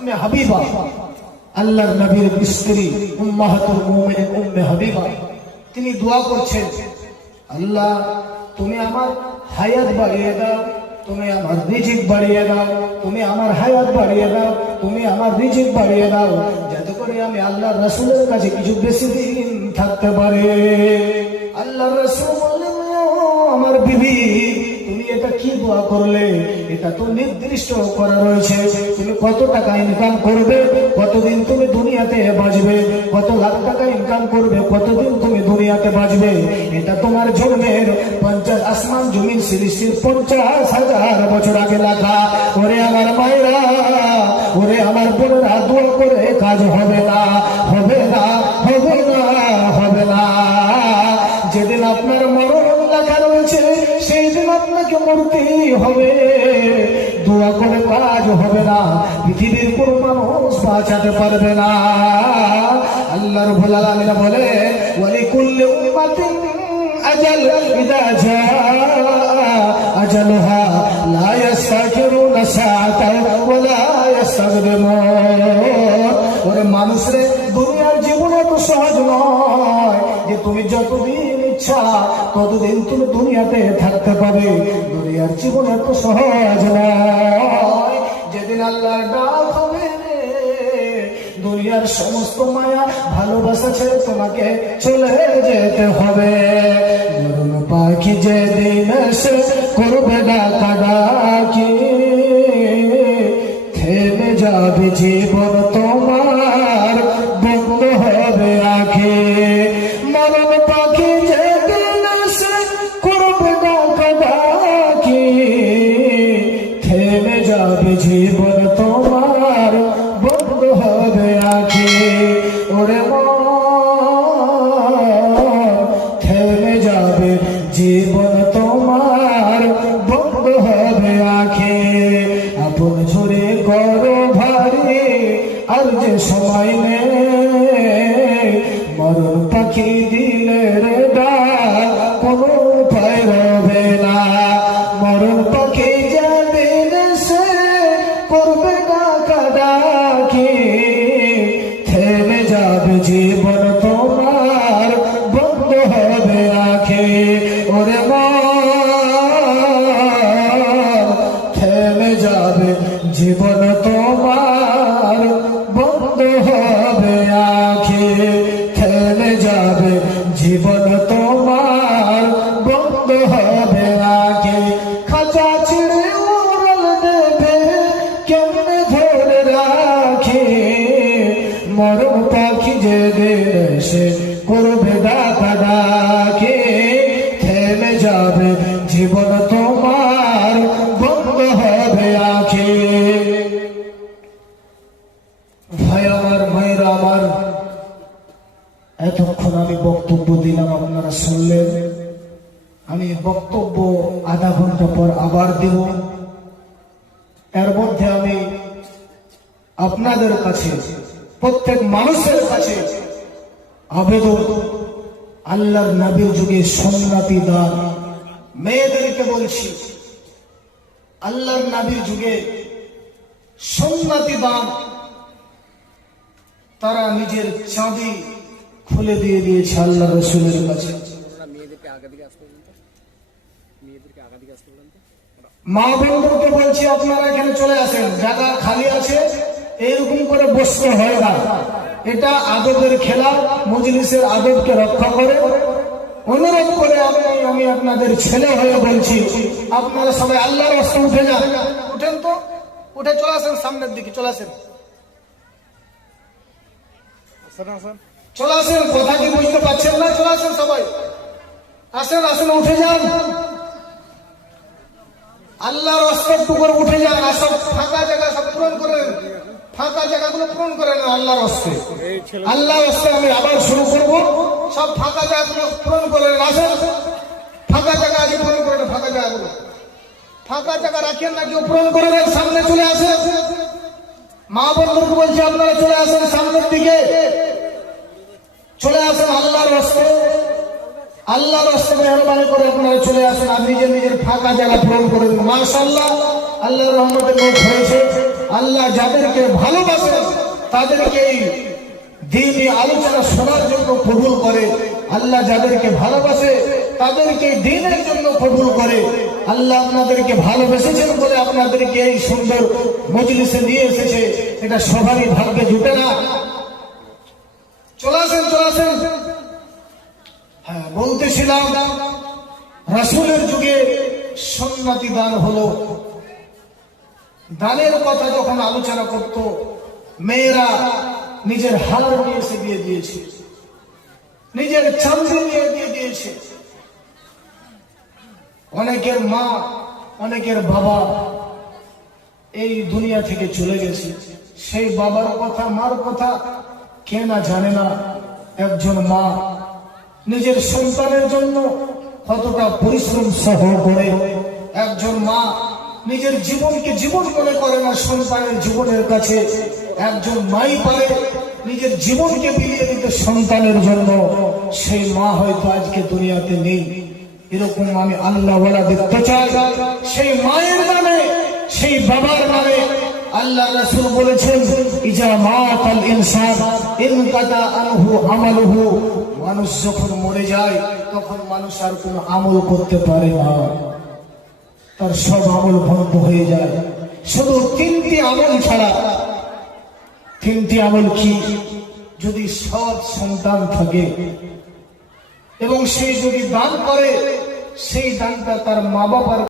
উম্মে হাবিবা, আল্লাহর নবীর স্ত্রী উম্মাহাতুল মুমিনিন উম্মে হাবিবা, তিনি দোয়া করছেন, আল্লাহ তুমি আমার হায়াত বাড়িয়ে দাও, তুমি আমার রিজিক বাড়িয়ে দাও, তুমি আমার হায়াত বাড়িয়ে দাও, তুমি আমার রিজিক বাড়িয়ে দাও, যাতে করে আমি আল্লাহর রাসূলের কাছে কিছু বেশি দিন থাকতে পারি। আল্লাহর রাসূল বললেন, আমার বিবি তুমি এটা কি দোয়া করলে? এটা তো নির্দিষ্ট করা রয়েছে, তুমি কত টাকা ইনকাম করবে, কতদিন তুমি দুনিয়াতে বাঁচবে, কত লাখ টাকা ইনকাম করবে, কতদিন তুমি দুনিয়াতে বাঁচবে, এটা তোমার জন্মের 50 আসমান জমিন সৃষ্টির 50,000 বছর আগে লেখা। ওরে আমার মায়েরা, ওরে আমার বোনেরা, দোয়া করে কাজ হবে না, হবে না, হবে না, হবে না। যেদিন আপনার মরণ লেখা রয়েছে সেই দিন আপনাকে মরতেই হবে, দোয়া করে কাজ হবে না, পৃথিবীর কোনো মানুষ বাঁচাতে পারবে না। আল্লাহ রাব্বুল আলামিন বলে, ওয়ালিকুল্লি উম্মাতিন আজাল, ইযা জাআ আজালুহা লা ইস্তাখিরুনা সাআতান ওয়া লা ইস্তাকদিমুন। ওরে মানুষরে, দুনিয়ার জীবন এত সহজ নয় যে তুমি যতদিন ইচ্ছা ততদিন তুমি দুনিয়াতে থাকতে পাবে। দুনিয়ার জীবন এত সহজ নয়। যেদিন আল্লাহর ডাক হবে, দুনিয়ার সমস্ত মায়া ভালোবাসা ছেড়ে তোমাকে চলে যেতে হবে। মরণ পাখি যেদিন এসে করবে ডাকাডাকি, থেমে যাবে জীবন তোমার, বন্ধ হবে আঁখি। মরণ পাখি যেদিন এসে করবে ডাকাডাকি, থেমে যাবে জীবন তোমার, বন্ধ হবে আঁখি। ওরে মন, থেমে যাবে জীবন তোমার, বন্ধ হবে আঁখি। আপন ঝরে করো ভারী, আর যে সময় নেই, মরণ পাখি দিলের ডাক, কোনো উপায় রবে না। মরণ পাখি যেদিন এসে করবে ডাকাডাকি, থেমে যাবে জীবন তোমার, বন্ধ হবে আঁখি। ওরে মন, থেমে যাবে জীবন তোমার, বন্ধ হবে আঁখি। থেমে যাবে জীবন তোমার, বন্ধ হবে আঁখি। খাঁচা ছিঁড়ে উড়াল দেবে, কেমনে ধরে রাখি, মরণ পাখি যেদিন এসে করবে ডাকাডাকি, থেমে যাবে জীবন তোমার, বন্ধ হবে আঁখি। ভাই আমার, মায়েরা আমার, এতক্ষণ আমি বক্তব্য দিলাম, আপনারা শুনলেন। আমি বক্তব্য আধা ঘন্টা পর আবার দেব। এর মধ্যে আমি আপনাদের কাছে, প্রত্যেক মানুষের কাছে আবেদন, আল্লাহর নবীর যুগে সুন্নতি দান মেয়েদেরকে বলছি, আল্লাহর নবীর যুগে সুন্নতি দান তারা নিজের চাঁদি খুলে দিয়ে দিয়েছে আল্লাহ রাসূলের কাছে। মা বোনদেরকে বলছি, আপনারা এখানে চলে আসেন, জায়গা খালি আছে, এইরকম করে বসতে হয় না। এটা আদবের খেলা, মজলিসের আদবকে রক্ষা করে। অনুরোধ করে আমি আপনাদের ছেলে হয়ে বলছি, আপনারা সবাই আল্লাহর রাস্তা উঠে যান। উঠেন তো, উঠে চলে আসেন, সামনের দিকে চলে আসেন, চলে আসেন। কথা কি বুঝতে পারছেন না? চলে আসেন সবাই, আসেন, আসেন, উঠে যান, আল্লাহর রাস্তার টুকর উঠে যান। আর সব ফাঁকা জায়গা সব পূরণ করে, ফাঁকা জায়গাগুলো পূরণ করে নেন আল্লাহর রাস্তায়। আল্লাহর রাস্তায় আমি আবার শুরু করবো, সব ফাঁকা জায়গাগুলো পূরণ করে নেন। আসেন, ফাঁকা জায়গা আছে পূরণ করে নেন, ফাঁকা জায়গাগুলো, ফাঁকা জায়গা রাখেন না, কেউ পূরণ করে নেন। সামনে চলে আসেন, মা বন্ধুকে বলছি আপনারা চলে আসেন, সামনের দিকে চলে আসেন। আল্লাহর রাস্তায়, আল্লাহর রাস্তায় মেহরবানি করে আপনারা চলে আসেন, আর নিজের নিজের ফাঁকা জায়গা পূরণ করে দিন। মাশাআল্লাহ, আল্লাহর রহমতে লোক হয়েছে। আল্লাহ যাদেরকে ভালোবাসে তাদেরকে দ্বীনি আলোচনা শোনার জন্য কবুল করে। আল্লাহ যাদেরকে ভালোবাসে তাদেরকে দ্বীনের জন্য কবুল করে। আল্লাহ আপনাদেরকে ভালোবেসেছেন বলে আপনাদেরকে এই সুন্দর মজলিসে নিয়ে এসেছে, এটা সবারই ভাগ্যে জুটে না। চলাছেন হ্যাঁ, বলতেছিলাম রাসূলের যুগে সুন্নতি দান হলো। দানের কথা যখন আলোচনা করত, মেয়েরা নিজের হার নিয়ে এসে দিয়ে দিয়েছে, নিজের চাঁদি নিয়ে দিয়ে দিয়েছে। অনেকের মা, অনেকের বাবা এই দুনিয়া থেকে চলে গেছে। সেই বাবার কথা, মার কথা কে না জানে না। একজন মা নিজের সন্তানের জন্য কতটা পরিশ্রম সহ করে। একজন মা নিজের জীবনকে জীবন মনে করে না সন্তানের জীবনের কাছে। একজন মাই পারে নিজের জীবনকে বিলিয়ে দিতে সন্তানের জন্য। সেই মা হয়তো আজকে দুনিয়াতে নেই। এরকম আমি আল্লাহ ওয়ালা দেখতে চাই। সেই মায়ের নামে, সেই বাবার নামে আল্লাহ রাসূল বলেছেন, ইজা মাতাল ইনসান ইনকাতা আনহু আমালুহু। মানুষ যখন মরে যায় তখন মানুষ আর কোনো আমল করতে পারে না, তার সব আমল বন্ধ হয়ে যায়। শুধু তিনটি আমল ছাড়া। তিনটি আমল কি? যদি সৎ সন্তান থাকে এবং সে যদি দান করে, সেই দানটা তার মা বাবার